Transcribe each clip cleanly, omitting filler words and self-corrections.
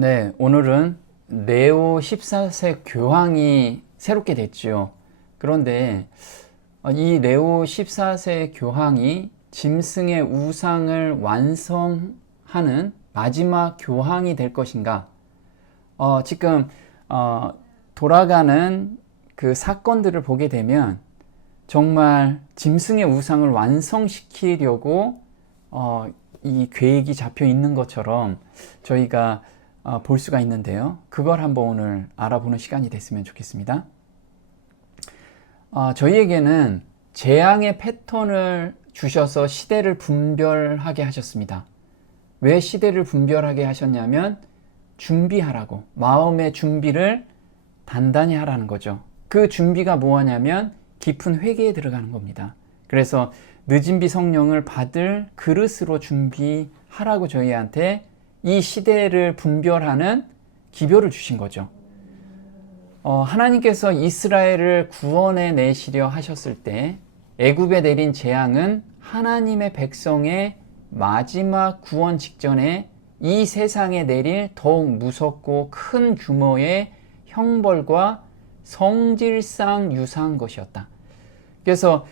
네, 오늘은 네오 14세 교황이 새롭게 됐죠. 그런데 이 네오 14세 교황이 짐승의 우상을 완성하는 마지막 교황이 될 것인가? 지금 돌아가는 그 사건들을 보게 되면 정말 짐승의 우상을 완성시키려고 이 계획이 잡혀 있는 것처럼 저희가 볼 수가 있는데요. 그걸 한번 오늘 알아보는 시간이 됐으면 좋겠습니다. 저희에게는 재앙의 패턴을 주셔서 시대를 분별하게 하셨습니다. 왜 시대를 분별하게 하셨냐면 준비하라고, 마음의 준비를 단단히 하라는 거죠. 그 준비가 뭐냐면 깊은 회개에 들어가는 겁니다. 그래서 늦은 비 성령을 받을 그릇으로 준비하라고 저희한테 이 시대를 분별하는 기별을 주신 거죠. 하나님께서 이스라엘을 구원해 내시려 하셨을 때 애굽에 내린 재앙은 하나님의 백성의 마지막 구원 직전에 이 세상에 내릴 더욱 무섭고 큰 규모의 형벌과 성질상 유사한 것이었다. 그래서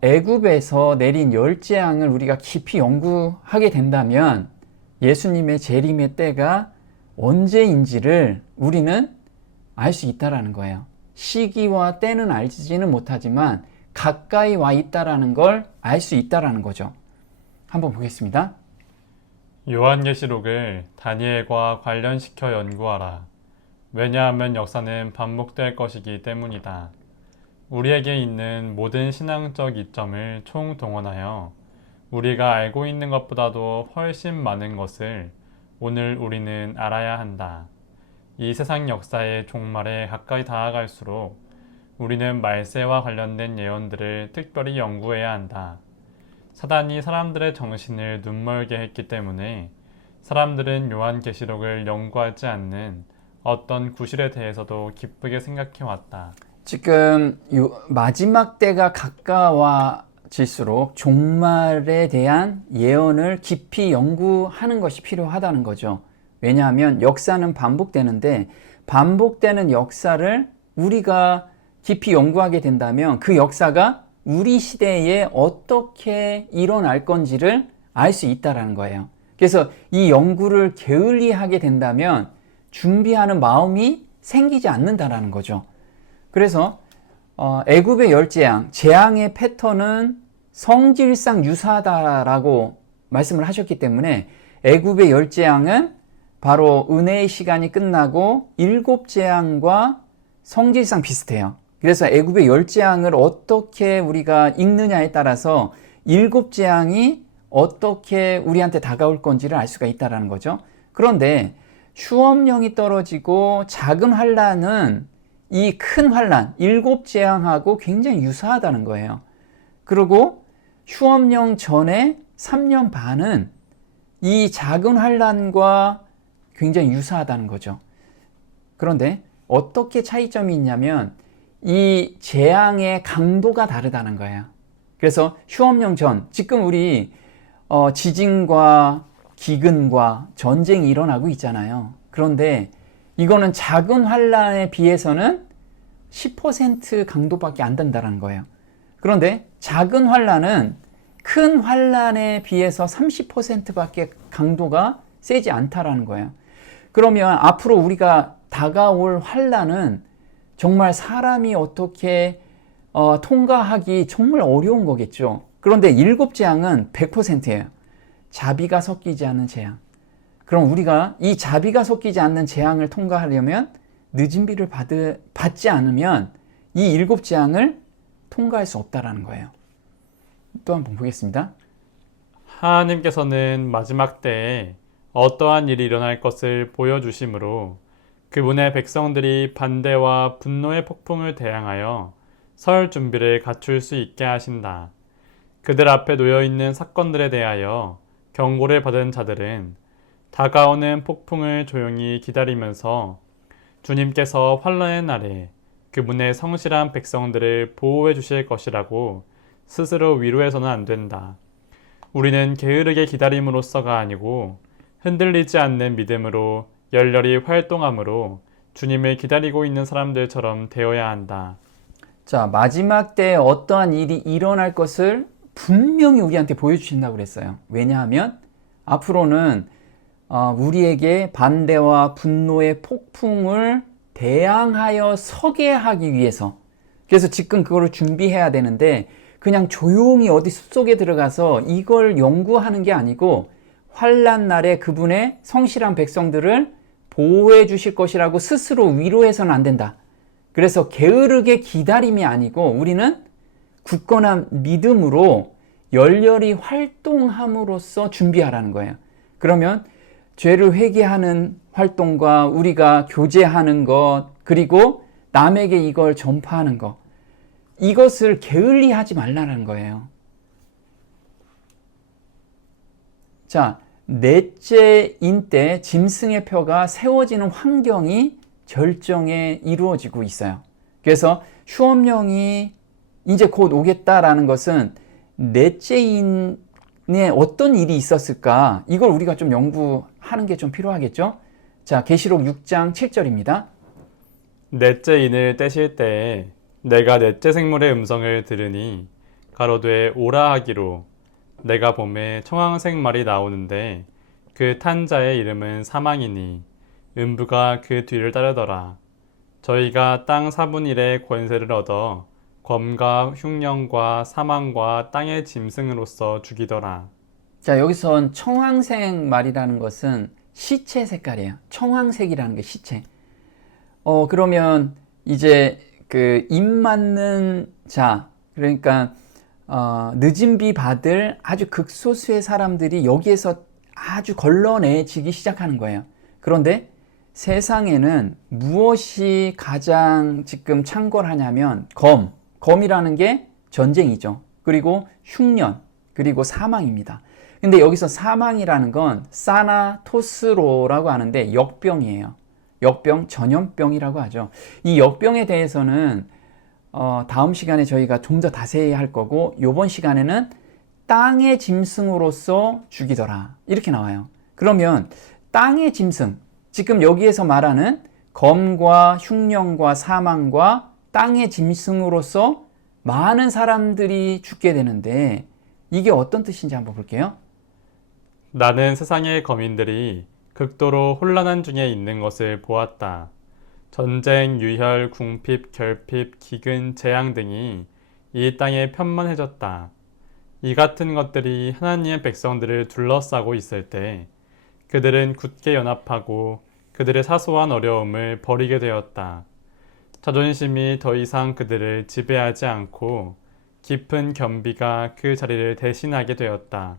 애굽에서 내린 열 재앙을 우리가 깊이 연구하게 된다면 예수님의 재림의 때가 언제인지를 우리는 알 수 있다라는 거예요. 시기와 때는 알지는 못하지만 가까이 와 있다라는 걸 알 수 있다라는 거죠. 한번 보겠습니다. 요한계시록을 다니엘과 관련시켜 연구하라. 왜냐하면 역사는 반복될 것이기 때문이다. 우리에게 있는 모든 신앙적 이점을 총동원하여 우리가 알고 있는 것보다도 훨씬 많은 것을 오늘 우리는 알아야 한다. 이 세상 역사의 종말에 가까이 다가갈수록 우리는 말세와 관련된 예언들을 특별히 연구해야 한다. 사단이 사람들의 정신을 눈멀게 했기 때문에 사람들은 요한계시록을 연구하지 않는 어떤 구실에 대해서도 기쁘게 생각해 왔다. 지금 마지막 때가 가까워질수록 종말에 대한 예언을 깊이 연구하는 것이 필요하다는 거죠. 왜냐하면 역사는 반복되는데 반복되는 역사를 우리가 깊이 연구하게 된다면 그 역사가 우리 시대에 어떻게 일어날 건지를 알 수 있다는 거예요. 그래서 이 연구를 게을리하게 된다면 준비하는 마음이 생기지 않는다는 거죠. 그래서 애굽의 열 재앙, 재앙의 패턴은 성질상 유사하다라고 말씀을 하셨기 때문에 애굽의 열 재앙은 바로 은혜의 시간이 끝나고 일곱 재앙과 성질상 비슷해요. 그래서 애굽의 열 재앙을 어떻게 우리가 읽느냐에 따라서 일곱 재앙이 어떻게 우리한테 다가올 건지를 알 수가 있다는 거죠. 그런데 휴업령이 떨어지고 작은 환란은 이 큰 환란, 일곱 재앙하고 굉장히 유사하다는 거예요. 그리고 휴업령 전에 3년 반은 이 작은 환란과 굉장히 유사하다는 거죠. 그런데 어떻게 차이점이 있냐면 이 재앙의 강도가 다르다는 거예요. 그래서 휴업령 전, 지금 우리 지진과 기근과 전쟁이 일어나고 있잖아요. 그런데 이거는 작은 환란에 비해서는 10% 강도밖에 안 된다는 거예요. 그런데 작은 환란은 큰 환란에 비해서 30%밖에 강도가 세지 않다라는 거예요. 그러면 앞으로 우리가 다가올 환란은 정말 사람이 어떻게 통과하기 정말 어려운 거겠죠. 그런데 일곱 재앙은 100%예요. 자비가 섞이지 않는 재앙. 그럼 우리가 이 자비가 섞이지 않는 재앙을 통과하려면 늦은 비를 받지 않으면 이 일곱 재앙을 통과할 수 없다라는 거예요. 또 한번 보겠습니다. 하나님께서는 마지막 때에 어떠한 일이 일어날 것을 보여주심으로 그분의 백성들이 반대와 분노의 폭풍을 대항하여 설 준비를 갖출 수 있게 하신다. 그들 앞에 놓여있는 사건들에 대하여 경고를 받은 자들은 다가오는 폭풍을 조용히 기다리면서 주님께서 환란의 날에 그분의 성실한 백성들을 보호해 주실 것이라고 스스로 위로해서는 안 된다. 우리는 게으르게 기다림으로써가 아니고 흔들리지 않는 믿음으로 열렬히 활동함으로 주님을 기다리고 있는 사람들처럼 되어야 한다. 자, 마지막 때에 어떠한 일이 일어날 것을 분명히 우리한테 보여주신다고 그랬어요. 왜냐하면 앞으로는 우리에게 반대와 분노의 폭풍을 대항하여 서게 하기 위해서, 그래서 지금 그거를 준비해야 되는데 그냥 조용히 어디 숲속에 들어가서 이걸 연구하는 게 아니고 환난 날에 그분의 성실한 백성들을 보호해 주실 것이라고 스스로 위로해서는 안 된다. 그래서 게으르게 기다림이 아니고 우리는 굳건한 믿음으로 열렬히 활동함으로써 준비하라는 거예요. 그러면 죄를 회개하는 활동과 우리가 교제하는 것, 그리고 남에게 이걸 전파하는 것, 이것을 게을리 하지 말라는 거예요. 자, 넷째인 때 짐승의 표가 세워지는 환경이 절정에 이루어지고 있어요. 그래서 휴업령이 이제 곧 오겠다라는 것은 넷째인에 어떤 일이 있었을까, 이걸 우리가 좀 연구하는 게 좀 필요하겠죠. 자, 계시록 6장 7절입니다. 넷째 인을 떼실 때에 내가 넷째 생물의 음성을 들으니 가로되 오라 하기로, 내가 봄에 청황색 말이 나오는데 그 탄 자의 이름은 사망이니 음부가 그 뒤를 따르더라. 저희가 땅 4분의 1의 권세를 얻어 검과 흉령과 사망과 땅의 짐승으로서 죽이더라. 자, 여기선 청황색 말이라는 것은 시체 색깔이에요. 청황색이라는 게 시체. 그러면 이제 그 입 맞는 자, 그러니까 늦은 비 받을 아주 극소수의 사람들이 여기에서 아주 걸러내지기 시작하는 거예요. 그런데 세상에는 무엇이 가장 지금 창궐하냐면 검이라는 게 전쟁이죠. 그리고 흉년, 그리고 사망입니다. 근데 여기서 사망이라는 건 사나토스로라고 하는데 역병이에요. 역병, 전염병이라고 하죠. 이 역병에 대해서는 다음 시간에 저희가 좀 더 자세히 할 거고, 이번 시간에는 땅의 짐승으로서 죽이더라, 이렇게 나와요. 그러면 땅의 짐승, 지금 여기에서 말하는 검과 흉령과 사망과 땅의 짐승으로서 많은 사람들이 죽게 되는데 이게 어떤 뜻인지 한번 볼게요. 나는 세상의 거민들이 극도로 혼란한 중에 있는 것을 보았다. 전쟁, 유혈, 궁핍, 결핍, 기근, 재앙 등이 이 땅에 편만해졌다. 이 같은 것들이 하나님의 백성들을 둘러싸고 있을 때 그들은 굳게 연합하고 그들의 사소한 어려움을 버리게 되었다. 자존심이 더 이상 그들을 지배하지 않고 깊은 겸비가 그 자리를 대신하게 되었다.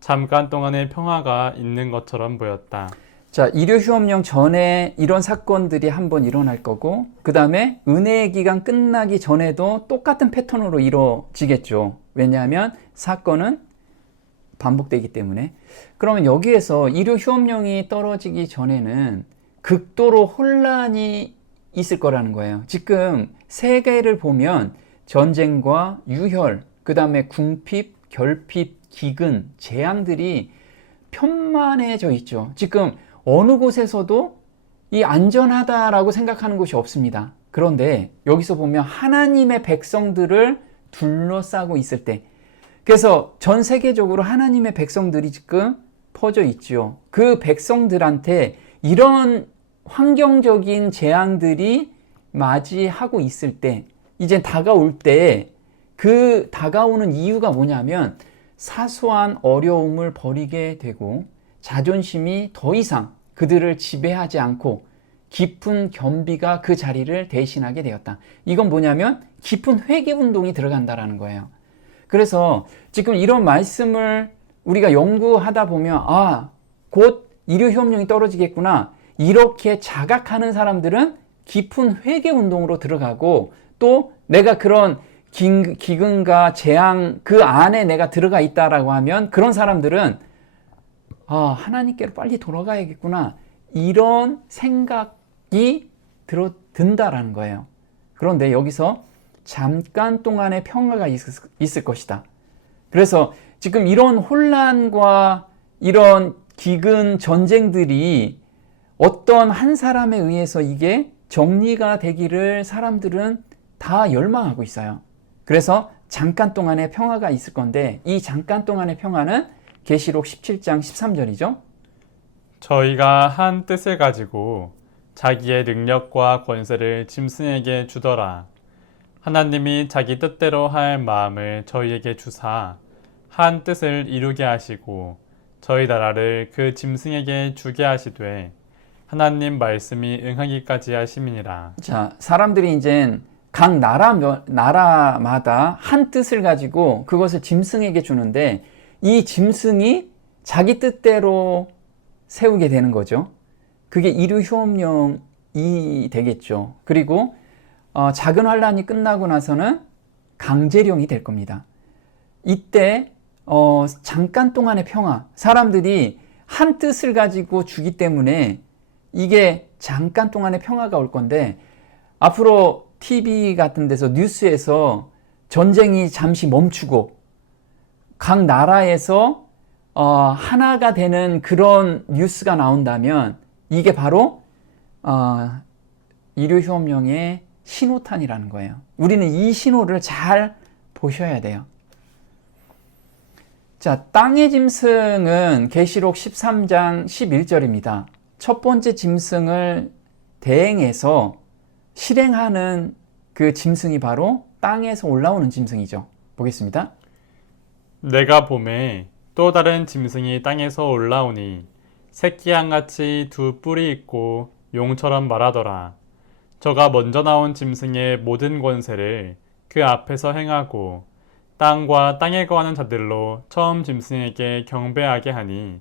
잠깐 동안의 평화가 있는 것처럼 보였다. 자, 일요휴업령 전에 이런 사건들이 한번 일어날 거고, 그 다음에 은혜의 기간 끝나기 전에도 똑같은 패턴으로 이루어지겠죠. 왜냐하면 사건은 반복되기 때문에. 그러면 여기에서 일요휴업령이 떨어지기 전에는 극도로 혼란이 있을 거라는 거예요. 지금 세계를 보면 전쟁과 유혈, 그 다음에 궁핍, 결핍, 기근, 재앙들이 편만해져 있죠. 지금 어느 곳에서도 이 안전하다라고 생각하는 곳이 없습니다. 그런데 여기서 보면 하나님의 백성들을 둘러싸고 있을 때, 그래서 전 세계적으로 하나님의 백성들이 지금 퍼져 있죠. 그 백성들한테 이런 환경적인 재앙들이 맞이하고 있을 때, 이제 다가올 때, 그 다가오는 이유가 뭐냐면 사소한 어려움을 버리게 되고 자존심이 더 이상 그들을 지배하지 않고 깊은 겸비가 그 자리를 대신하게 되었다. 이건 뭐냐면 깊은 회개 운동이 들어간다라는 거예요. 그래서 지금 이런 말씀을 우리가 연구하다 보면 곧 일요휴업령이 떨어지겠구나, 이렇게 자각하는 사람들은 깊은 회개 운동으로 들어가고, 또 내가 그런 기근과 재앙 그 안에 내가 들어가 있다라고 하면 그런 사람들은 하나님께로 빨리 돌아가야겠구나, 이런 생각이 든다라는 거예요. 그런데 여기서 잠깐 동안의 평화가 있을 것이다. 그래서 지금 이런 혼란과 이런 기근 전쟁들이 어떤 한 사람에 의해서 이게 정리가 되기를 사람들은 다 열망하고 있어요. 그래서 잠깐 동안의 평화가 있을 건데 이 잠깐 동안의 평화는 계시록 17장 13절이죠. 저희가 한 뜻을 가지고 자기의 능력과 권세를 짐승에게 주더라. 하나님이 자기 뜻대로 할 마음을 저희에게 주사 한 뜻을 이루게 하시고 저희 나라를 그 짐승에게 주게 하시되 하나님 말씀이 응하기까지 하심이니라. 자, 사람들이 이제 각 나라마다 한 뜻을 가지고 그것을 짐승에게 주는데 이 짐승이 자기 뜻대로 세우게 되는 거죠. 그게 이루효험령이 되겠죠. 그리고 작은 환란이 끝나고 나서는 강제령이 될 겁니다. 이때 잠깐 동안의 평화, 사람들이 한 뜻을 가지고 주기 때문에 이게 잠깐 동안의 평화가 올 건데 앞으로 TV 같은 데서 뉴스에서 전쟁이 잠시 멈추고 각 나라에서 하나가 되는 그런 뉴스가 나온다면 이게 바로 이루효험령의 신호탄이라는 거예요. 우리는 이 신호를 잘 보셔야 돼요. 자, 땅의 짐승은 계시록 13장 11절입니다. 첫 번째 짐승을 대행해서 실행하는 그 짐승이 바로 땅에서 올라오는 짐승이죠. 보겠습니다. 내가 봄에 또 다른 짐승이 땅에서 올라오니 새끼양같이 두 뿔이 있고 용처럼 말하더라. 저가 먼저 나온 짐승의 모든 권세를 그 앞에서 행하고 땅과 땅에 거하는 자들로 처음 짐승에게 경배하게 하니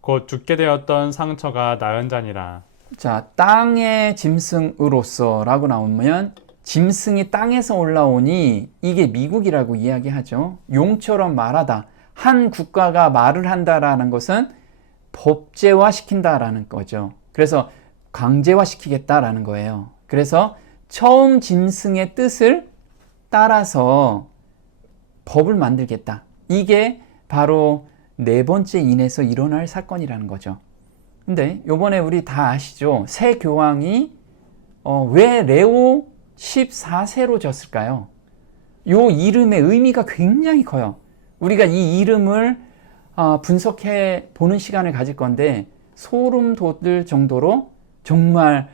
곧 죽게 되었던 상처가 나은 자니라. 자, 땅의 짐승으로서 라고 나오면 짐승이 땅에서 올라오니 이게 미국이라고 이야기하죠. 용처럼 말하다. 한 국가가 말을 한다라는 것은 법제화 시킨다라는 거죠. 그래서 강제화 시키겠다라는 거예요. 그래서 처음 짐승의 뜻을 따라서 법을 만들겠다. 이게 바로 네 번째 인에서 일어날 사건이라는 거죠. 근데 요번에 우리 다 아시죠? 새 교황이 왜 레오 14세로 졌을까요? 요 이름의 의미가 굉장히 커요. 우리가 이 이름을 분석해 보는 시간을 가질 건데 소름 돋을 정도로 정말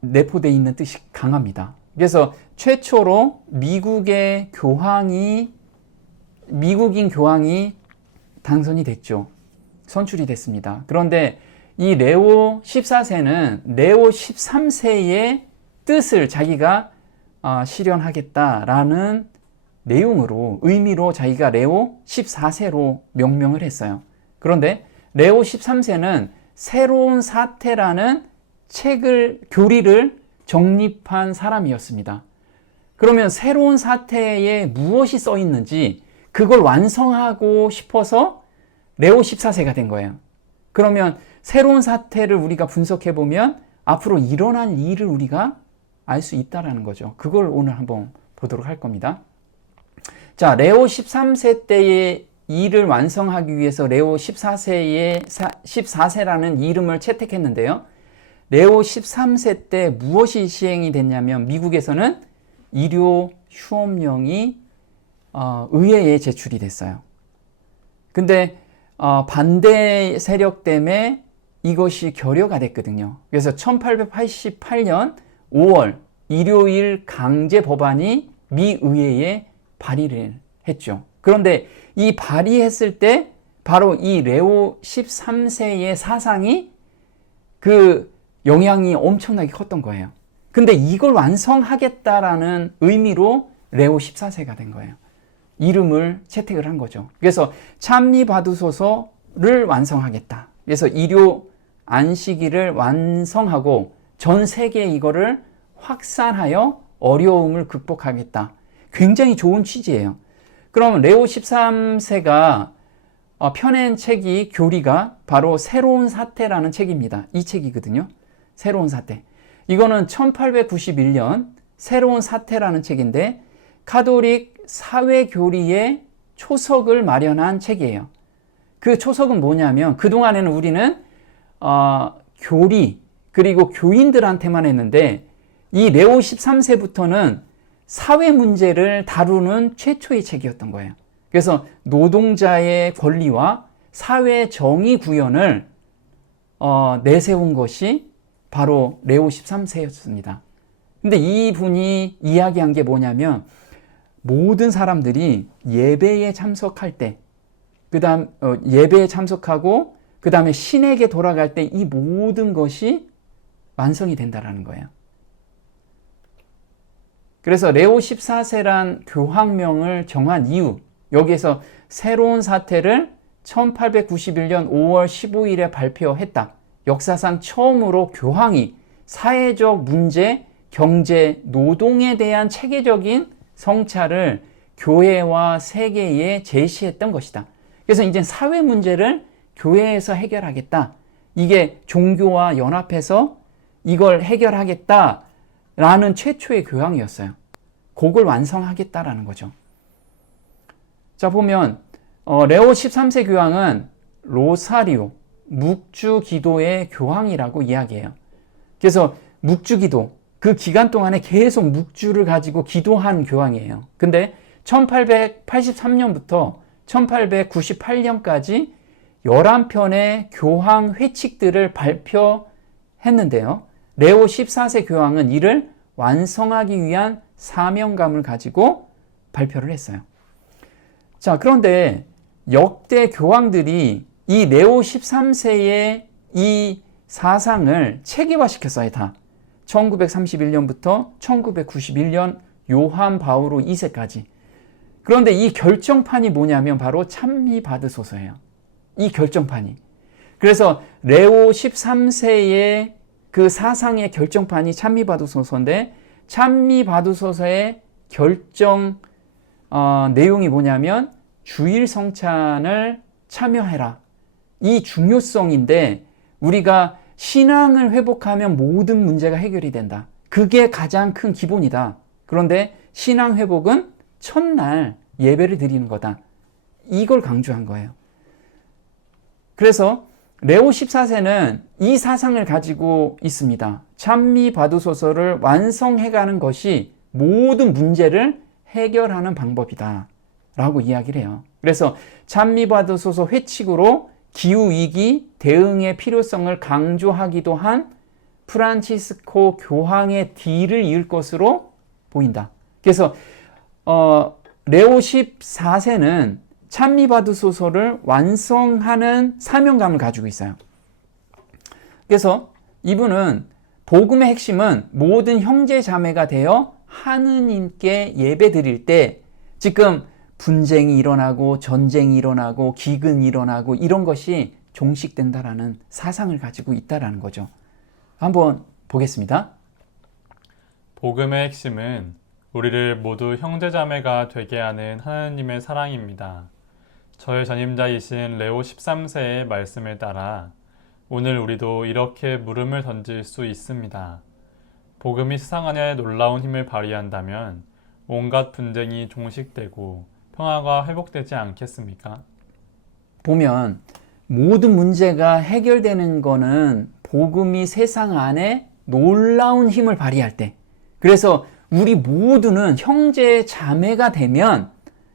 내포되어 있는 뜻이 강합니다. 그래서 최초로 미국인 교황이 당선이 됐죠. 선출이 됐습니다. 그런데 이 레오 14세는 레오 13세의 뜻을 자기가 실현하겠다라는 내용으로 의미로 자기가 레오 14세로 명명을 했어요. 그런데 레오 13세는 새로운 사태라는 교리를 정립한 사람이었습니다. 그러면 새로운 사태에 무엇이 써 있는지 그걸 완성하고 싶어서 레오 14세가 된 거예요. 그러면 새로운 사태를 우리가 분석해 보면 앞으로 일어날 일을 우리가 알 수 있다라는 거죠. 그걸 오늘 한번 보도록 할 겁니다. 자, 레오 13세 때의 일을 완성하기 위해서 레오 14세라는 이름을 채택했는데요. 레오 13세 때 무엇이 시행이 됐냐면 미국에서는 일요 휴업령이 의회에 제출이 됐어요. 근데 반대 세력 때문에 이것이 결여가 됐거든요. 그래서 1888년 5월 일요일 강제 법안이 미 의회에 발의를 했죠. 그런데 이 발의했을 때 바로 이 레오 13세의 사상이 그 영향이 엄청나게 컸던 거예요. 근데 이걸 완성하겠다라는 의미로 레오 14세가 된 거예요. 이름을 채택을 한 거죠. 그래서 참리바두소서를 완성하겠다. 그래서 일요 안식일을 완성하고 전 세계에 이거를 확산하여 어려움을 극복하겠다. 굉장히 좋은 취지예요. 그럼 레오 13세가 펴낸 책이 교리가 바로 새로운 사태라는 책입니다. 이 책이거든요. 새로운 사태. 이거는 1891년 새로운 사태라는 책인데 카톨릭 사회교리의 초석을 마련한 책이에요. 그 초석은 뭐냐면 그동안에는 우리는 교리 그리고 교인들한테만 했는데 이 레오 13세부터는 사회 문제를 다루는 최초의 책이었던 거예요. 그래서 노동자의 권리와 사회 정의 구현을 내세운 것이 바로 레오 13세였습니다. 근데 이분이 이야기한 게 뭐냐면 모든 사람들이 예배에 참석할 때, 예배에 참석하고 그 다음에 신에게 돌아갈 때 이 모든 것이 완성이 된다라는 거예요. 그래서 레오 14세란 교황명을 정한 이유, 여기에서 새로운 사태를 1891년 5월 15일에 발표했다. 역사상 처음으로 교황이 사회적 문제, 경제, 노동에 대한 체계적인 성찰을 교회와 세계에 제시했던 것이다. 그래서 이제 사회 문제를 교회에서 해결하겠다. 이게 종교와 연합해서 이걸 해결하겠다라는 최초의 교황이었어요. 그걸 완성하겠다라는 거죠. 자, 보면 레오 13세 교황은 로사리오, 묵주기도의 교황이라고 이야기해요. 그래서 묵주기도, 그 기간 동안에 계속 묵주를 가지고 기도한 교황이에요. 근데 1883년부터 1898년까지 11편의 교황 회칙들을 발표했는데요. 레오 14세 교황은 이를 완성하기 위한 사명감을 가지고 발표를 했어요. 자, 그런데 역대 교황들이 이 레오 13세의 이 사상을 체계화시켰어요, 다. 1931년부터 1991년 요한 바오로 2세까지. 그런데 이 결정판이 뭐냐면 바로 찬미 받으소서예요. 이 결정판이. 그래서 레오 13세의 그 사상의 결정판이 찬미 받으소서인데, 찬미 받으소서의 결정 내용이 뭐냐면 주일 성찬을 참여해라. 이 중요성인데 우리가 신앙을 회복하면 모든 문제가 해결이 된다. 그게 가장 큰 기본이다. 그런데 신앙 회복은 첫날 예배를 드리는 거다. 이걸 강조한 거예요. 그래서 레오 14세는 이 사상을 가지고 있습니다. 찬미 받으소서를 완성해가는 것이 모든 문제를 해결하는 방법이다 라고 이야기를 해요. 그래서 찬미 받으소서 회칙으로 기후위기 대응의 필요성을 강조하기도 한 프란치스코 교황의 뒤를 이을 것으로 보인다. 그래서 레오 14세는 찬미 받으소서를 완성하는 사명감을 가지고 있어요. 그래서 이분은 복음의 핵심은 모든 형제 자매가 되어 하느님께 예배 드릴 때 지금 분쟁이 일어나고 전쟁이 일어나고 기근이 일어나고 이런 것이 종식된다라는 사상을 가지고 있다라는 거죠. 한번 보겠습니다. 복음의 핵심은 우리를 모두 형제자매가 되게 하는 하나님의 사랑입니다. 저의 전임자이신 레오 13세의 말씀을 따라 오늘 우리도 이렇게 물음을 던질 수 있습니다. 복음이 세상 안에 놀라운 힘을 발휘한다면 온갖 분쟁이 종식되고 평화가 회복되지 않겠습니까? 보면 모든 문제가 해결되는 거는 복음이 세상 안에 놀라운 힘을 발휘할 때, 그래서 우리 모두는 형제 자매가 되면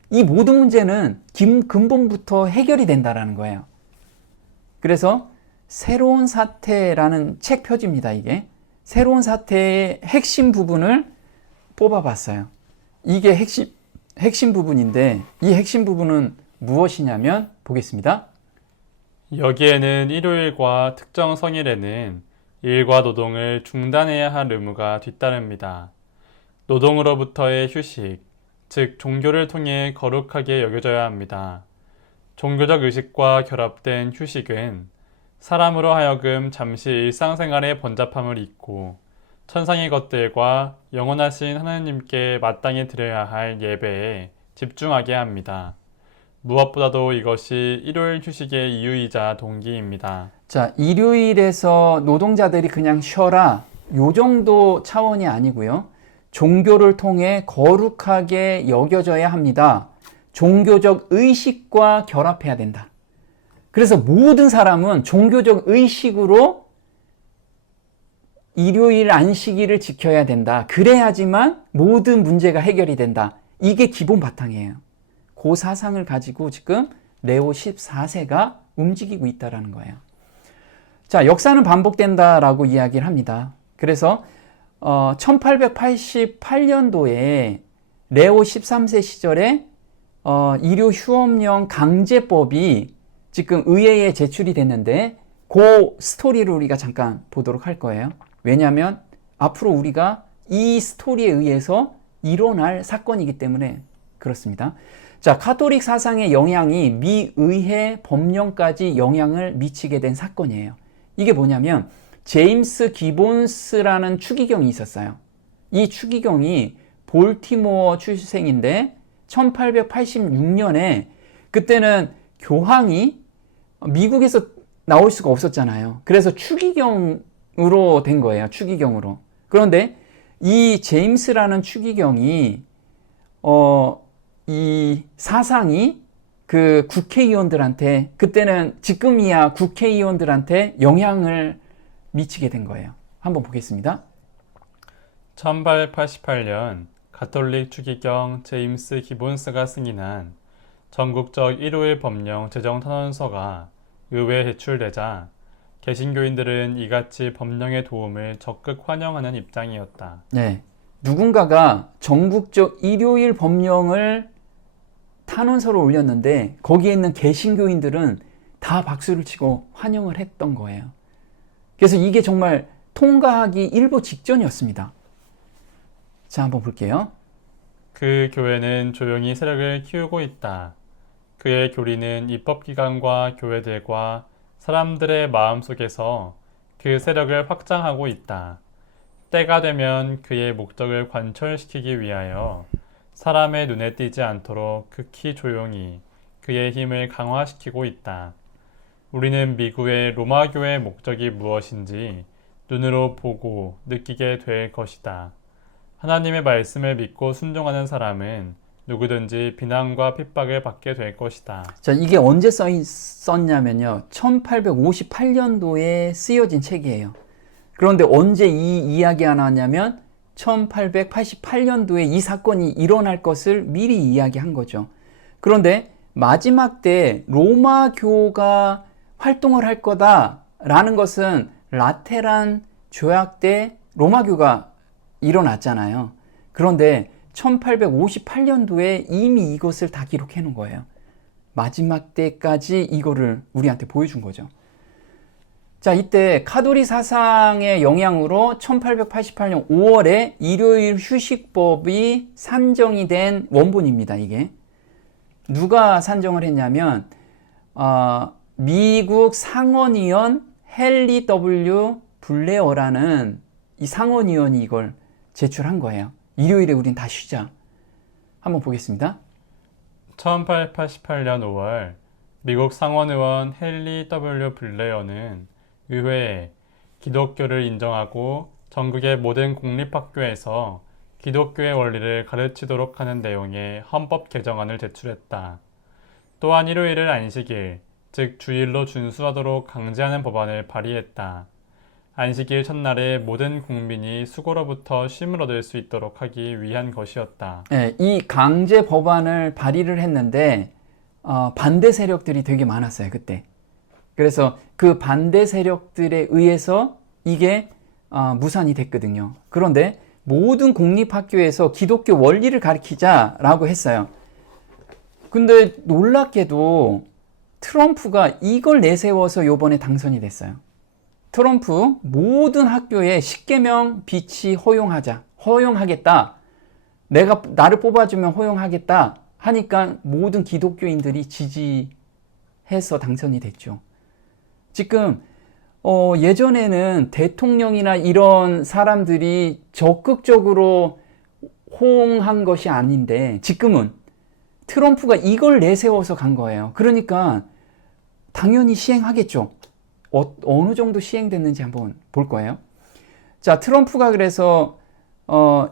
이 모든 문제는 근본부터 해결이 된다라는 거예요. 그래서 새로운 사태라는 책 표지입니다. 이게 새로운 사태의 핵심 부분을 뽑아봤어요. 이게 핵심 부분인데 이 핵심 부분은 무엇이냐면 보겠습니다. 여기에는 일요일과 특정 성일에는 일과 노동을 중단해야 할 의무가 뒤따릅니다. 노동으로부터의 휴식, 즉 종교를 통해 거룩하게 여겨져야 합니다. 종교적 의식과 결합된 휴식은 사람으로 하여금 잠시 일상생활의 번잡함을 잊고 천상의 것들과 영원하신 하나님께 마땅히 드려야 할 예배에 집중하게 합니다. 무엇보다도 이것이 일요일 휴식의 이유이자 동기입니다. 자, 일요일에서 노동자들이 그냥 쉬어라, 요 정도 차원이 아니고요. 종교를 통해 거룩하게 여겨져야 합니다. 종교적 의식과 결합해야 된다. 그래서 모든 사람은 종교적 의식으로 일요일 안식일을 지켜야 된다. 그래야지만 모든 문제가 해결이 된다. 이게 기본 바탕이에요. 그 사상을 가지고 지금 레오 14세가 움직이고 있다는 거예요. 자, 역사는 반복된다라고 이야기를 합니다. 그래서 1888년도에 레오 13세 시절에 일요 휴업령 강제법이 지금 의회에 제출이 됐는데 그 스토리를 우리가 잠깐 보도록 할 거예요. 왜냐하면 앞으로 우리가 이 스토리에 의해서 일어날 사건이기 때문에 그렇습니다. 자, 카톨릭 사상의 영향이 미 의회 법령까지 영향을 미치게 된 사건이에요. 이게 뭐냐면 제임스 기본스라는 추기경이 있었어요. 이 추기경이 볼티모어 출생인데 1886년에 그때는 교황이 미국에서 나올 수가 없었잖아요. 그래서 추기경으로 된 거예요. 추기경으로. 그런데 이 제임스라는 추기경이 이 사상이 그 국회의원들한테, 그때는 지금이야 국회의원들한테 영향을 미치게 된 거예요. 한번 보겠습니다. 1888년 가톨릭 추기경 제임스 기본스가 승인한 전국적 일요일 법령 제정 탄원서가 의회에 제출되자 개신교인들은 이같이 법령의 도움을 적극 환영하는 입장이었다. 네, 누군가가 전국적 일요일 법령을 탄원서를 올렸는데 거기에 있는 개신교인들은 다 박수를 치고 환영을 했던 거예요. 그래서 이게 정말 통과하기 일보 직전이었습니다. 자, 한번 볼게요. 그 교회는 조용히 세력을 키우고 있다. 그의 교리는 입법기관과 교회들과 사람들의 마음속에서 그 세력을 확장하고 있다. 때가 되면 그의 목적을 관철시키기 위하여 사람의 눈에 띄지 않도록 극히 조용히 그의 힘을 강화시키고 있다. 우리는 미국의 로마교의 목적이 무엇인지 눈으로 보고 느끼게 될 것이다. 하나님의 말씀을 믿고 순종하는 사람은 누구든지 비난과 핍박을 받게 될 것이다. 자, 이게 언제 썼냐면요. 1858년도에 쓰여진 책이에요. 그런데 언제 이 이야기가 나왔냐면 1888년도에 이 사건이 일어날 것을 미리 이야기한 거죠. 그런데 마지막 때 로마교가 활동을 할 거다라는 것은 라테란 조약 때 로마교가 일어났잖아요. 그런데 1858년도에 이미 이것을 다 기록해 놓은 거예요. 마지막 때까지 이거를 우리한테 보여준 거죠. 자, 이때 카톨릭 사상의 영향으로 1888년 5월에 일요일 휴식법이 산정이 된 원본입니다. 이게 누가 산정을 했냐면 미국 상원의원 헨리 W. 블레어라는 이 상원의원이 이걸 제출한 거예요. 일요일에 우린 다 쉬자. 한번 보겠습니다. 1888년 5월 미국 상원의원 헨리 W. 블레어는 의회에 기독교를 인정하고 전국의 모든 공립학교에서 기독교의 원리를 가르치도록 하는 내용의 헌법 개정안을 제출했다. 또한 일요일을 안식일, 즉 주일로 준수하도록 강제하는 법안을 발의했다. 안식일 첫날에 모든 국민이 수고로부터 쉼을 얻을 수 있도록 하기 위한 것이었다. 네, 이 강제 법안을 발의를 했는데 반대 세력들이 되게 많았어요, 그때. 그래서 그 반대 세력들에 의해서 이게 무산이 됐거든요. 그런데 모든 공립학교에서 기독교 원리를 가르치자라고 했어요. 근데 놀랍게도 트럼프가 이걸 내세워서 이번에 당선이 됐어요. 트럼프 모든 학교에 10계명 비치 허용하겠다. 나를 뽑아주면 허용하겠다 하니까 모든 기독교인들이 지지해서 당선이 됐죠. 지금 예전에는 대통령이나 이런 사람들이 적극적으로 호응한 것이 아닌데 지금은 트럼프가 이걸 내세워서 간 거예요. 그러니까 당연히 시행하겠죠. 어느 정도 시행됐는지 한번 볼 거예요. 자, 트럼프가 그래서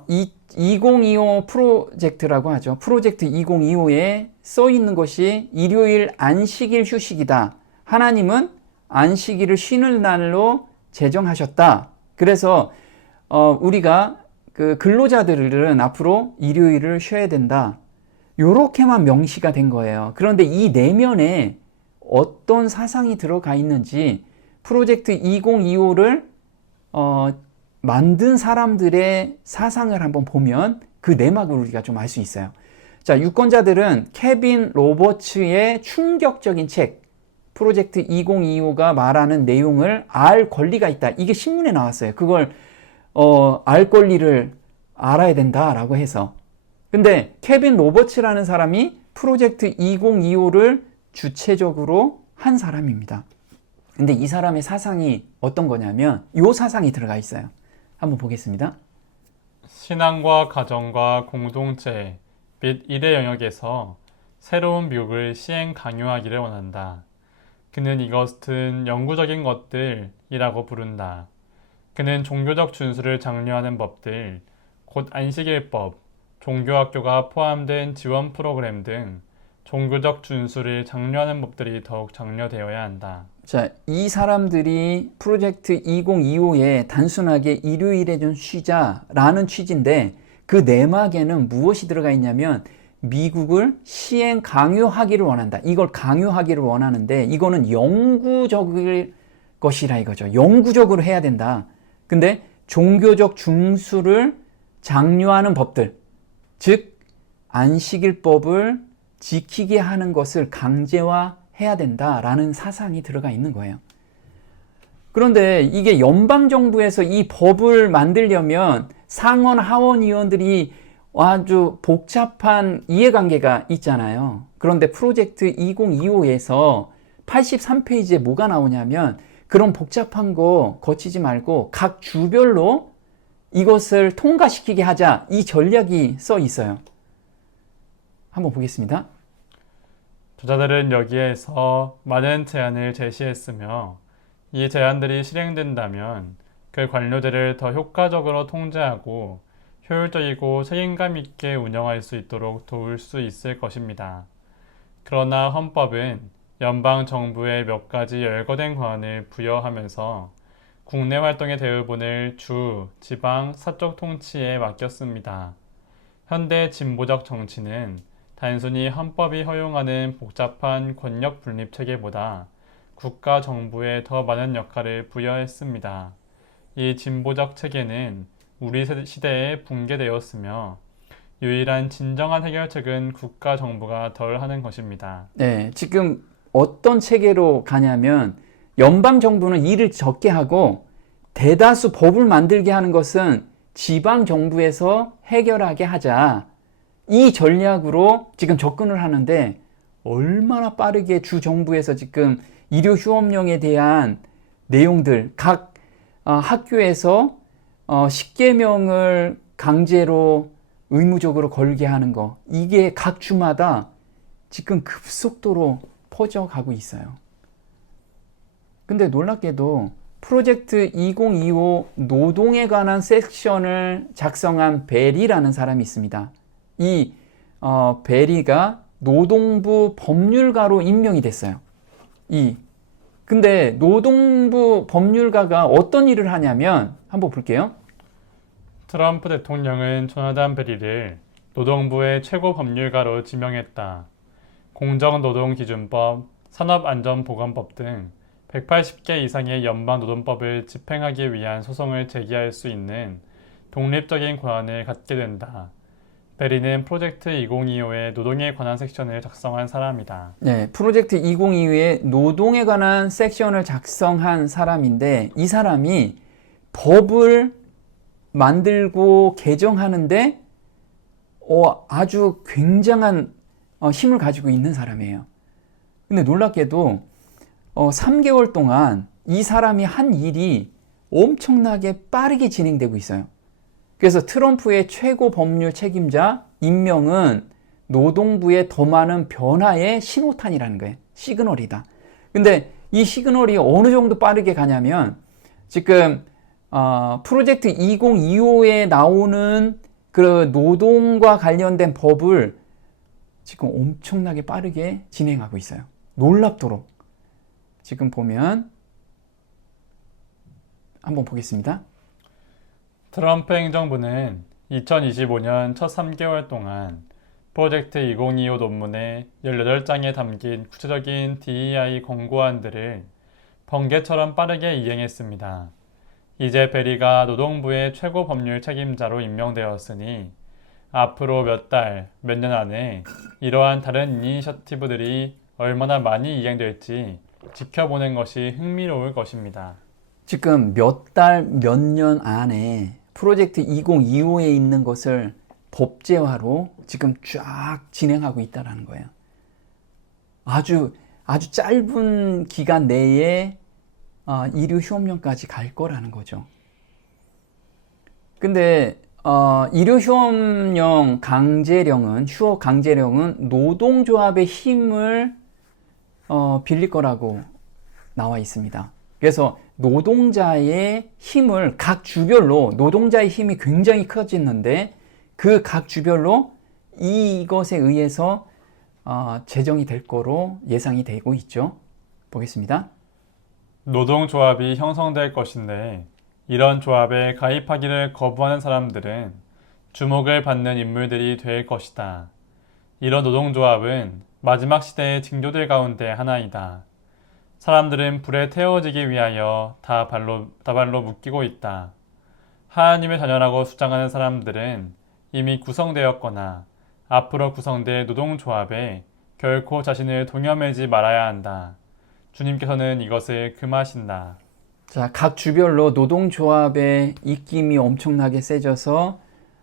2025 프로젝트라고 하죠. 프로젝트 2025에 써 있는 것이 일요일 안식일 휴식이다. 하나님은 안식일을 쉬는 날로 제정하셨다. 그래서 우리가 그 근로자들은 앞으로 일요일을 쉬어야 된다. 요렇게만 명시가 된 거예요. 그런데 이 내면에 어떤 사상이 들어가 있는지 프로젝트 2025를 만든 사람들의 사상을 한번 보면 그 내막을 우리가 좀 알 수 있어요. 자, 유권자들은 케빈 로버츠의 충격적인 책 프로젝트 2025가 말하는 내용을 알 권리가 있다. 이게 신문에 나왔어요. 그걸 알 권리를 알아야 된다라고 해서. 근데 케빈 로버츠라는 사람이 프로젝트 2025를 주체적으로 한 사람입니다. 근데 이 사람의 사상이 어떤 거냐면 이 사상이 들어가 있어요. 한번 보겠습니다. 신앙과 가정과 공동체 및 일의 영역에서 새로운 교육을 시행 강요하기를 원한다. 그는 이것은 영구적인 것들이라고 부른다. 그는 종교적 준수를 장려하는 법들, 곧 안식일법, 종교학교가 포함된 지원 프로그램 등 종교적 준수를 장려하는 법들이 더욱 장려되어야 한다. 자, 이 사람들이 프로젝트 2025에 단순하게 일요일에 좀 쉬자라는 취지인데 그 내막에는 무엇이 들어가 있냐면 미국을 시행 강요하기를 원한다. 이걸 강요하기를 원하는데 이거는 영구적일 것이라 이거죠. 영구적으로 해야 된다. 근데 종교적 중수를 장려하는 법들, 즉 안식일법을 지키게 하는 것을 강제화해야 된다라는 사상이 들어가 있는 거예요. 그런데 이게 연방정부에서 이 법을 만들려면 상원, 하원 의원들이 아주 복잡한 이해관계가 있잖아요. 그런데 프로젝트 2025에서 83페이지에 뭐가 나오냐면 그런 복잡한 거 거치지 말고 각 주별로 이것을 통과시키게 하자, 이 전략이 써 있어요. 한번 보겠습니다. 주자들은 여기에서 많은 제안을 제시했으며 이 제안들이 실행된다면 그 관료들을 더 효과적으로 통제하고 효율적이고 책임감 있게 운영할 수 있도록 도울 수 있을 것입니다. 그러나 헌법은 연방 정부에 몇 가지 열거된 권한을 부여하면서 국내 활동의 대부분을 주, 지방, 사적 통치에 맡겼습니다. 현대 진보적 정치는 단순히 헌법이 허용하는 복잡한 권력 분립 체계보다 국가 정부에 더 많은 역할을 부여했습니다. 이 진보적 체계는 우리 시대에 붕괴되었으며 유일한 진정한 해결책은 국가 정부가 덜 하는 것입니다. 네, 지금 어떤 체계로 가냐면 연방 정부는 일을 적게 하고 대다수 법을 만들게 하는 것은 지방 정부에서 해결하게 하자. 이 전략으로 지금 접근을 하는데 얼마나 빠르게 주 정부에서 지금 일요 휴업령에 대한 내용들 각 학교에서 10계명을 강제로 의무적으로 걸게 하는 거, 이게 각 주마다 지금 급속도로 퍼져가고 있어요. 근데 놀랍게도 프로젝트 2025 노동에 관한 섹션을 작성한 베리라는 사람이 있습니다. 이 베리가 노동부 법률가로 임명이 됐어요. 근데 노동부 법률가가 어떤 일을 하냐면 한번 볼게요. 트럼프 대통령은 조나단 베리를 노동부의 최고 법률가로 지명했다. 공정노동기준법, 산업안전보건법 등 180개 이상의 연방노동법을 집행하기 위한 소송을 제기할 수 있는 독립적인 권한을 갖게 된다. 베리는 프로젝트 2025의 노동에 관한 섹션을 작성한 사람이다. 네, 프로젝트 2025의 노동에 관한 섹션을 작성한 사람인데 이 사람이 법을 만들고 개정하는데 아주 굉장한 힘을 가지고 있는 사람이에요. 근데 놀랍게도 3개월 동안 이 사람이 한 일이 엄청나게 빠르게 진행되고 있어요. 그래서 트럼프의 최고 법률 책임자 임명은 노동부의 더 많은 변화의 신호탄이라는 거예요. 시그널이다. 근데 이 시그널이 어느 정도 빠르게 가냐면 지금 프로젝트 2025에 나오는 그 노동과 관련된 법을 지금 엄청나게 빠르게 진행하고 있어요. 놀랍도록. 지금 보면 한번 보겠습니다. 트럼프 행정부는 2025년 첫 3개월 동안 프로젝트 2025 논문의 18장에 담긴 구체적인 DEI 권고안들을 번개처럼 빠르게 이행했습니다. 이제 베리가 노동부의 최고 법률 책임자로 임명되었으니 앞으로 몇 달, 몇 년 안에 이러한 다른 이니셔티브들이 얼마나 많이 이행될지 지켜보는 것이 흥미로울 것입니다. 지금 몇 달, 몇 년 안에 프로젝트 2025에 있는 것을 법제화로 지금 쫙 진행하고 있다는 거예요. 아주 짧은 기간 내에 일요 휴업령까지 갈 거라는 거죠. 근데 일요 휴업령 강제령은, 휴업 강제령은 노동조합의 힘을 빌릴 거라고 나와 있습니다. 그래서 노동자의 힘을 각 주별로, 노동자의 힘이 굉장히 커지는데 그 각 주별로 이것에 의해서 제정이 될 거로 예상이 되고 있죠. 보겠습니다. 노동조합이 형성될 것인데 이런 조합에 가입하기를 거부하는 사람들은 주목을 받는 인물들이 될 것이다. 이런 노동조합은 마지막 시대의 징조들 가운데 하나이다. 사람들은 불에 태워지기 위하여 다발로 묶이고 있다. 하나님의 자녀라고 주장하는 사람들은 이미 구성되었거나 앞으로 구성될 노동조합에 결코 자신을 동여매지 말아야 한다. 주님께서는 이것을 금하신다. 자, 각 주별로 노동조합의 입김이 엄청나게 세져서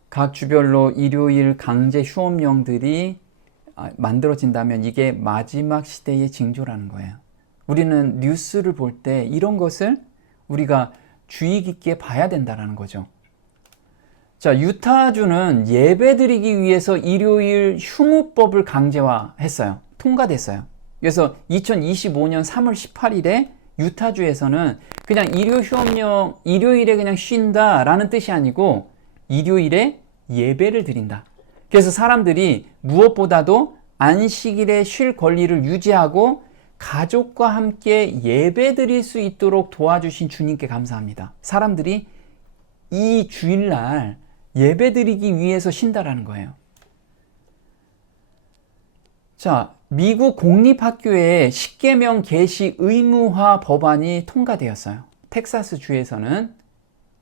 각 주별로 일요일 강제 휴업령들이 만들어진다면 이게 마지막 시대의 징조라는 거예요. 우리는 뉴스를 볼 때 이런 것을 우리가 주의 깊게 봐야 된다는 거죠. 자, 유타주는 예배드리기 위해서 일요일 휴무법을 강제화했어요. 통과됐어요. 그래서 2025년 3월 18일에 유타주에서는 그냥 일요 휴업령, 일요일에 그냥 쉰다라는 뜻이 아니고 일요일에 예배를 드린다. 그래서 사람들이 무엇보다도 안식일에 쉴 권리를 유지하고 가족과 함께 예배 드릴 수 있도록 도와주신 주님께 감사합니다. 사람들이 이 주일날 예배 드리기 위해서 쉰다라는 거예요. 자, 미국 공립학교의 10계명 개시 의무화 법안이 통과되었어요. 텍사스 주에서는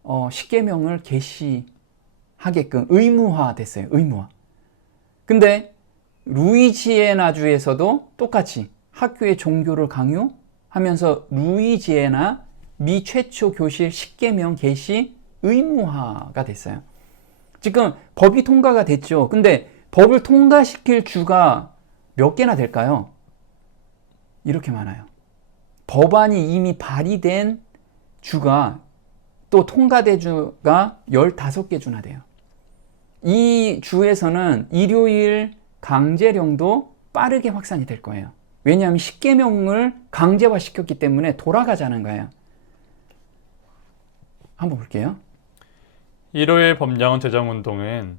10계명을 개시하게끔 의무화 됐어요. 의무화. 근데 루이지애나 주에서도 똑같이 학교의 종교를 강요하면서 루이지애나 미 최초 교실 10계명 개시 의무화가 됐어요. 지금 법이 통과가 됐죠. 근데 법을 통과시킬 주가 몇 개나 될까요? 이렇게 많아요. 법안이 이미 발의된 주가 또 통과된 주가 15개 주나 돼요. 이 주에서는 일요일 강제령도 빠르게 확산이 될 거예요. 왜냐하면 10계명을 강제화 시켰기 때문에 돌아가자는 거예요. 한번 볼게요. 일요일 법령 제정 운동은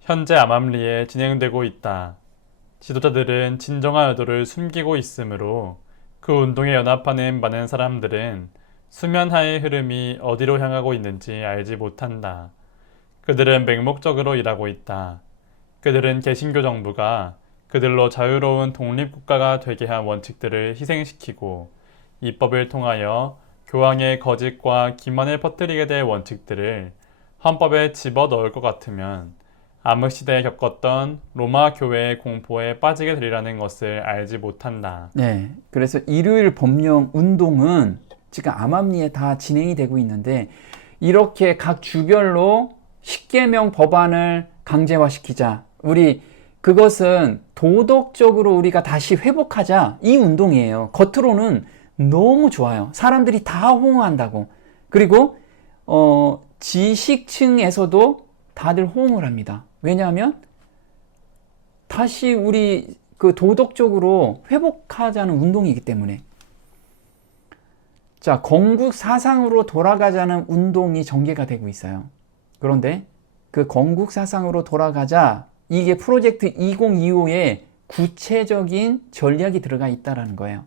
현재 암암리에 진행되고 있다. 지도자들은 진정한 의도를 숨기고 있으므로 그 운동에 연합하는 많은 사람들은 수면하의 흐름이 어디로 향하고 있는지 알지 못한다. 그들은 맹목적으로 일하고 있다. 그들은 개신교 정부가 그들로 자유로운 독립국가가 되게 한 원칙들을 희생시키고 입법을 통하여 교황의 거짓과 기만을 퍼뜨리게 될 원칙들을 헌법에 집어넣을 것 같으면 암흑시대에 겪었던 로마 교회의 공포에 빠지게 되리라는 것을 알지 못한다. 네, 그래서 일요일 법령 운동은 지금 암암리에 다 진행이 되고 있는데 이렇게 각 주별로 10계명 법안을 강제화시키자. 우리 그것은 도덕적으로 우리가 다시 회복하자. 이 운동이에요. 겉으로는 너무 좋아요. 사람들이 다 호응한다고. 그리고 지식층에서도 다들 호응을 합니다. 왜냐하면 다시 우리 그 도덕적으로 회복하자는 운동이기 때문에. 자, 건국 사상으로 돌아가자는 운동이 전개가 되고 있어요. 그런데 그 건국 사상으로 돌아가자, 이게 프로젝트 2025에 구체적인 전략이 들어가 있다는 거예요.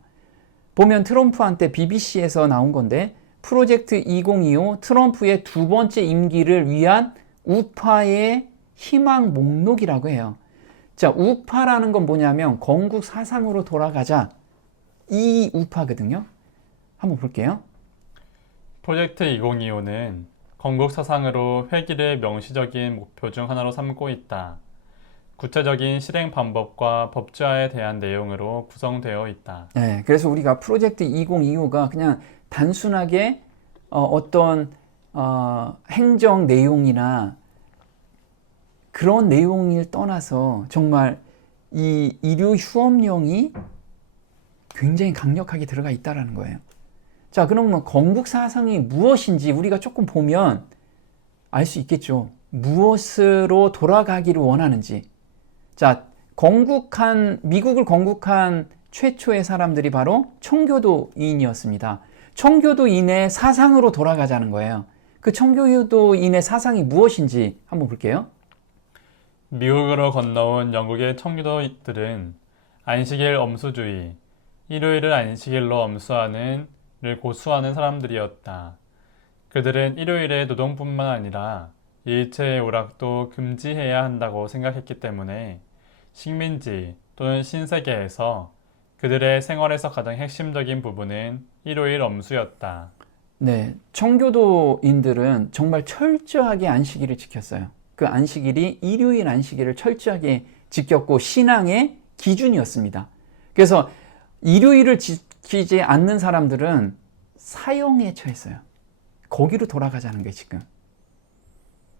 보면 트럼프한테 BBC에서 나온 건데 프로젝트 2025 트럼프의 두 번째 임기를 위한 우파의 희망 목록이라고 해요. 자, 우파라는 건 뭐냐면 건국 사상으로 돌아가자. 이 우파거든요. 한번 볼게요. 프로젝트 2025는 건국 사상으로 회기를 명시적인 목표 중 하나로 삼고 있다. 구체적인 실행 방법과 법제화에 대한 내용으로 구성되어 있다. 네, 그래서 우리가 프로젝트 2025가 그냥 단순하게 어떤 행정 내용이나 그런 내용을 떠나서 정말 이 의료 휴업령이 굉장히 강력하게 들어가 있다는 거예요. 자, 그러면 건국 사상이 무엇인지 우리가 조금 보면 알 수 있겠죠. 무엇으로 돌아가기를 원하는지. 자, 미국을 건국한 최초의 사람들이 바로 청교도인이었습니다. 청교도인의 사상으로 돌아가자는 거예요. 그 청교도인의 사상이 무엇인지 한번 볼게요. 미국으로 건너온 영국의 청교도들은 안식일 엄수주의, 일요일을 안식일로 엄수하는 를 고수하는 사람들이었다. 그들은 일요일에 노동뿐만 아니라 일체의 오락도 금지해야 한다고 생각했기 때문에 식민지 또는 신세계에서 그들의 생활에서 가장 핵심적인 부분은 일요일 엄수였다. 네, 청교도인들은 정말 철저하게 안식일을 지켰어요. 그 안식일이 일요일 안식일을 철저하게 지켰고 신앙의 기준이었습니다. 그래서 일요일을 지키지 않는 사람들은 사형에 처했어요. 거기로 돌아가자는 거예요, 지금.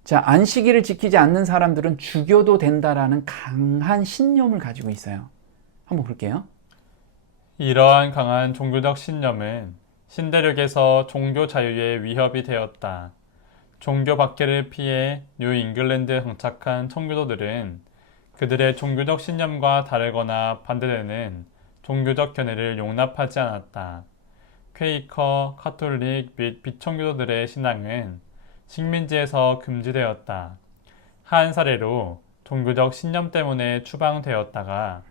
자, 안식일을 지키지 않는 사람들은 죽여도 된다라는 강한 신념을 가지고 있어요. 한번 볼게요. 이러한 강한 종교적 신념은 신대륙에서 종교 자유의 위협이 되었다. 종교 박해를 피해 뉴 잉글랜드에 정착한 청교도들은 그들의 종교적 신념과 다르거나 반대되는 종교적 견해를 용납하지 않았다. 퀘이커, 카톨릭 및 비청교도들의 신앙은 식민지에서 금지되었다. 한 사례로 종교적 신념 때문에 추방되었다가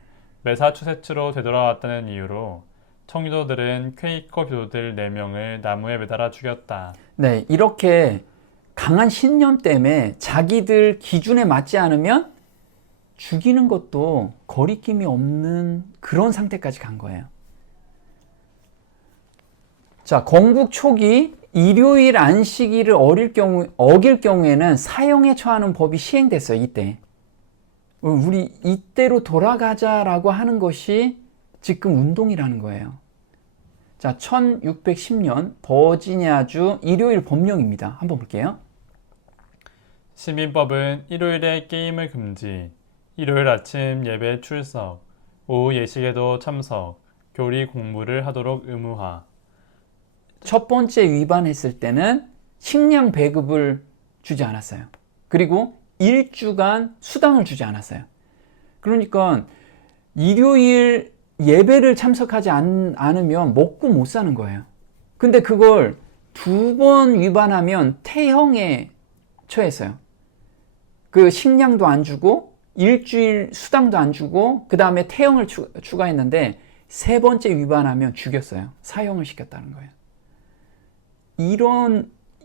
매사추세츠로 되돌아왔다는 이유로 청교도들은 퀘이커 교도들 4명을 나무에 매달아 죽였다. 네, 이렇게 강한 신념 때문에 자기들 기준에 맞지 않으면 죽이는 것도 거리낌이 없는 그런 상태까지 간 거예요. 자, 건국 초기 일요일 안식일을 어길 경우에는 사형에 처하는 법이 시행됐어요. 이때. 우리 이때로 돌아가자라고 하는 것이 지금 운동이라는 거예요. 자, 1610년 버지니아주 일요일 법령입니다. 한번 볼게요. 시민법은 일요일에 게임을 금지, 일요일 아침 예배 출석, 오후 예식에도 참석, 교리 공부를 하도록 의무화. 첫 번째 위반했을 때는 식량 배급을 주지 않았어요. 그리고 일주간 수당을 주지 않았어요. 그러니까 일요일 예배를 참석하지 않으면 먹고 못 사는 거예요. 근데 그걸 2번 위반하면 태형에 처했어요. 그 식량도 안 주고 일주일 수당도 안 주고 그 다음에 태형을 추가했는데 3번째 위반하면 죽였어요. 사형을 시켰다는 거예요.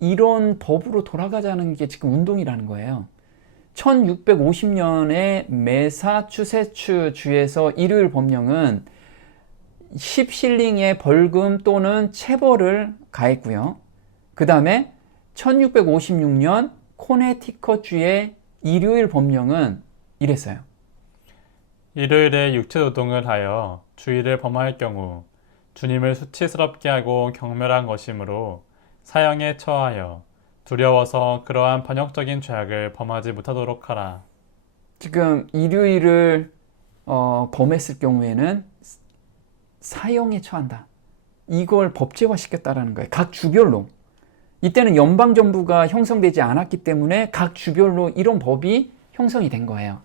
이런 법으로 돌아가자는 게 지금 운동이라는 거예요. 1650년에 매사추세츠 주에서 일요일 법령은 10실링의 벌금 또는 체벌을 가했고요. 그 다음에 1656년 코네티컷주의 일요일 법령은 이랬어요. 일요일에 육체노동을 하여 주일을 범할 경우 주님을 수치스럽게 하고 경멸한 것이므로 사형에 처하여 두려워서 그러한 반역적인 죄악을 범하지 못하도록 하라. 지금 일요일을 범했을 경우에는 사형에 처한다. 이걸 법제화시켰다라는 거예요. 각 주별로. 이때는 연방정부가 형성되지 않았기 때문에 각 주별로 이런 법이 형성이 된 거예요.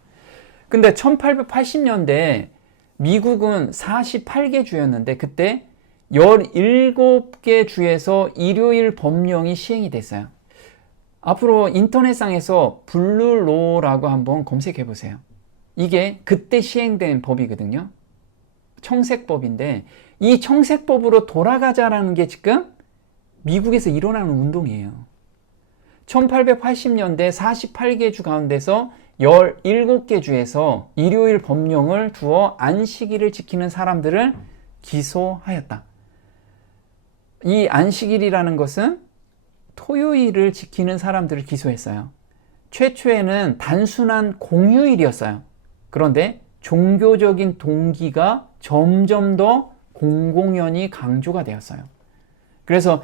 근데 1880년대 미국은 48개 주였는데 그때 17개 주에서 일요일 법령이 시행이 됐어요. 앞으로 인터넷상에서 블루로라고 한번 검색해 보세요. 이게 그때 시행된 법이거든요. 청색법인데 이 청색법으로 돌아가자라는 게 지금 미국에서 일어나는 운동이에요. 1880년대 48개 주 가운데서 17개 주에서 일요일 법령을 두어 안식일을 지키는 사람들을 기소하였다. 이 안식일이라는 것은 토요일을 지키는 사람들을 기소했어요. 최초에는 단순한 공휴일이었어요. 그런데 종교적인 동기가 점점 더 공공연히 강조가 되었어요. 그래서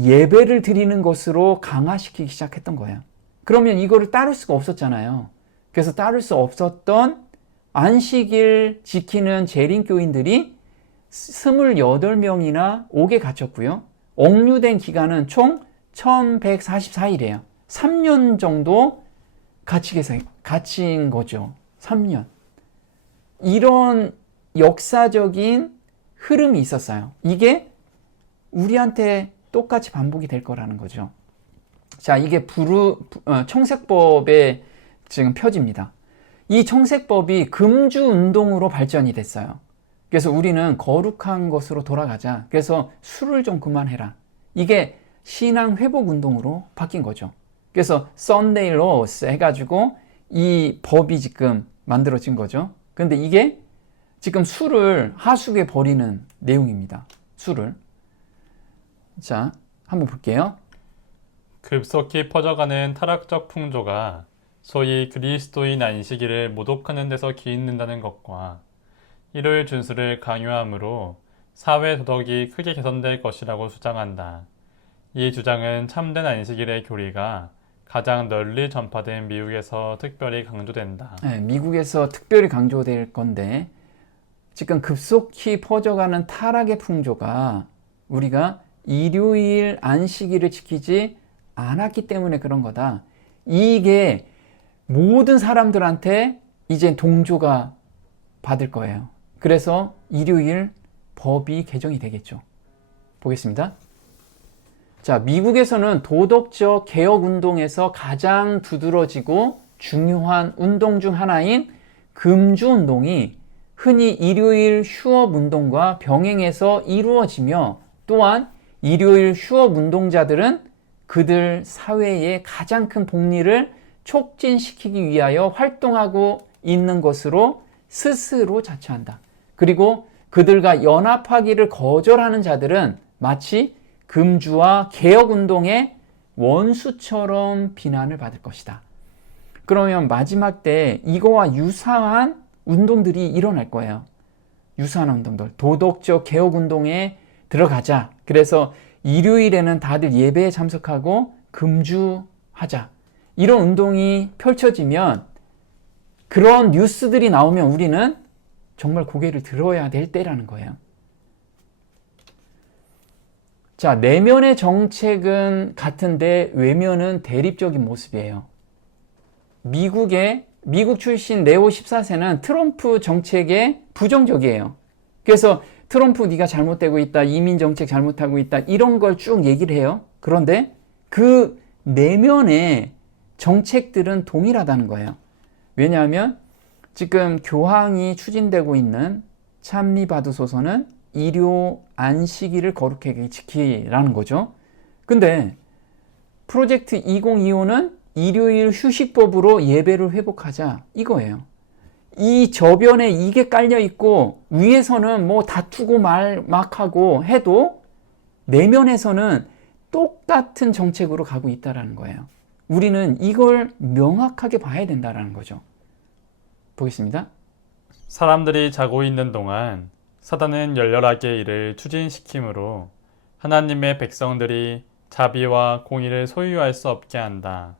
예배를 드리는 것으로 강화시키기 시작했던 거예요. 그러면 이거를 따를 수가 없었잖아요. 그래서 따를 수 없었던 안식일 지키는 재림교인들이 28명이나 옥에 갇혔고요. 억류된 기간은 총 1144일이에요. 3년 정도 갇힌 거죠. 3년. 이런 역사적인 흐름이 있었어요. 이게 우리한테 똑같이 반복이 될 거라는 거죠. 자, 이게 청색법의 지금 표지입니다. 이 청색법이 금주 운동으로 발전이 됐어요. 그래서 우리는 거룩한 것으로 돌아가자. 그래서 술을 좀 그만해라. 이게 신앙 회복 운동으로 바뀐 거죠. 그래서 Sunday Laws 해가지고 이 법이 지금 만들어진 거죠. 근데 이게 지금 술을 하수구에 버리는 내용입니다. 술을. 자, 한번 볼게요. 급속히 퍼져가는 타락적 풍조가 소위 그리스도인 안식일을 모독하는 데서 기인된다는 것과 일요일 준수를 강요함으로 사회 도덕이 크게 개선될 것이라고 주장한다. 이 주장은 참된 안식일의 교리가 가장 널리 전파된 미국에서 특별히 강조된다. 네, 미국에서 특별히 강조될 건데 지금 급속히 퍼져가는 타락의 풍조가 우리가 일요일 안식일을 지키지 않았기 때문에 그런 거다. 이게 모든 사람들한테 이제 동조가 받을 거예요. 그래서 일요일 법이 개정이 되겠죠. 보겠습니다. 자, 미국에서는 도덕적 개혁 운동에서 가장 두드러지고 중요한 운동 중 하나인 금주 운동이 흔히 일요일 휴업 운동과 병행해서 이루어지며 또한 일요일 휴업 운동자들은 그들 사회의 가장 큰 복리를 촉진시키기 위하여 활동하고 있는 것으로 스스로 자처한다. 그리고 그들과 연합하기를 거절하는 자들은 마치 금주와 개혁운동의 원수처럼 비난을 받을 것이다. 그러면 마지막 때 이거와 유사한 운동들이 일어날 거예요. 유사한 운동들. 도덕적 개혁운동에 들어가자. 그래서 일요일에는 다들 예배에 참석하고 금주하자. 이런 운동이 펼쳐지면 그런 뉴스들이 나오면 우리는 정말 고개를 들어야 될 때라는 거예요. 자, 내면의 정책은 같은데 외면은 대립적인 모습이에요. 미국 출신 네오 14세는 트럼프 정책에 부정적이에요. 그래서 트럼프 네가 잘못되고 있다, 이민 정책 잘못하고 있다, 이런 걸 쭉 얘기를 해요. 그런데 그 내면의 정책들은 동일하다는 거예요. 왜냐하면 지금 교황이 추진되고 있는 찬미받으소서는 일요 안식일을 거룩하게 지키라는 거죠. 근데 프로젝트 2025는 일요일 휴식법으로 예배를 회복하자 이거예요. 이 저변에 이게 깔려 있고 위에서는 뭐 다투고 막 하고 해도 내면에서는 똑같은 정책으로 가고 있다는 거예요. 우리는 이걸 명확하게 봐야 된다는 거죠. 보겠습니다. 사람들이 자고 있는 동안 사단은 열렬하게 이를 추진시키므로 하나님의 백성들이 자비와 공의를 소유할 수 없게 한다.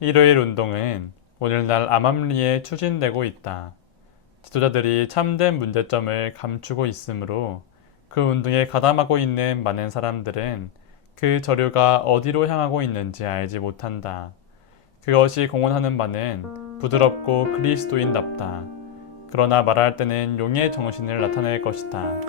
일요일 운동은 오늘날 암암리에 추진되고 있다. 지도자들이 참된 문제점을 감추고 있으므로 그 운동에 가담하고 있는 많은 사람들은 그 저류가 어디로 향하고 있는지 알지 못한다. 그것이 공언하는 바는 부드럽고 그리스도인답다. 그러나 말할 때는 용의 정신을 나타낼 것이다.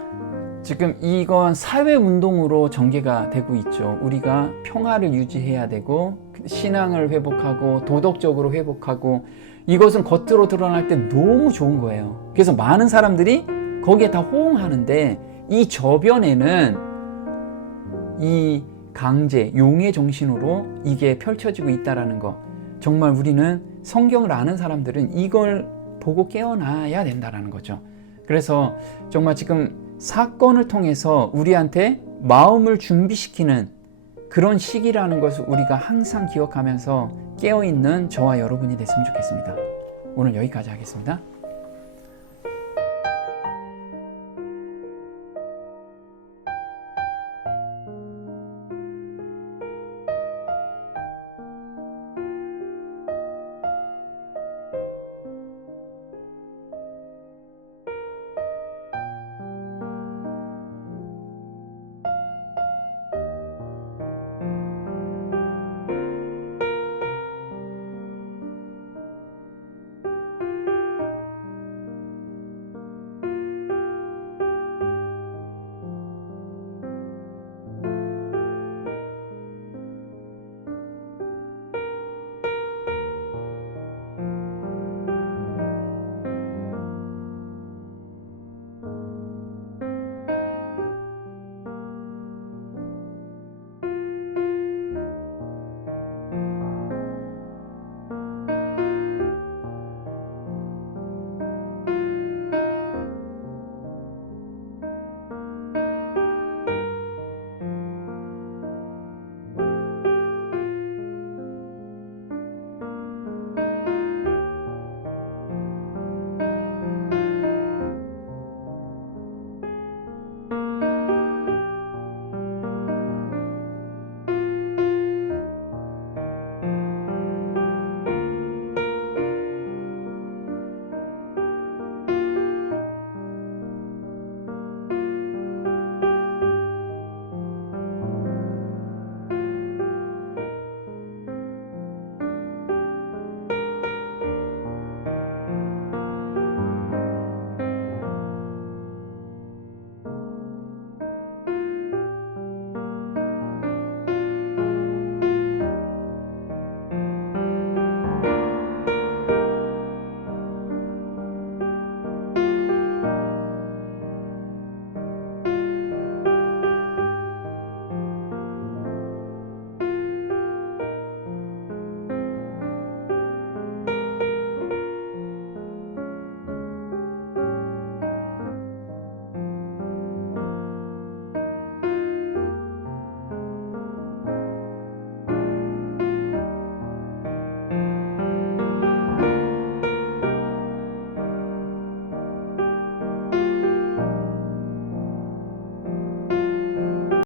지금 이건 사회운동으로 전개가 되고 있죠. 우리가 평화를 유지해야 되고 신앙을 회복하고 도덕적으로 회복하고 이것은 겉으로 드러날 때 너무 좋은 거예요. 그래서 많은 사람들이 거기에 다 호응하는데 이 저변에는 이 강제, 용의 정신으로 이게 펼쳐지고 있다라는 거. 정말 우리는 성경을 아는 사람들은 이걸 보고 깨어나야 된다라는 거죠. 그래서 정말 지금 사건을 통해서 우리한테 마음을 준비시키는 그런 시기라는 것을 우리가 항상 기억하면서 깨어있는 저와 여러분이 됐으면 좋겠습니다. 오늘 여기까지 하겠습니다.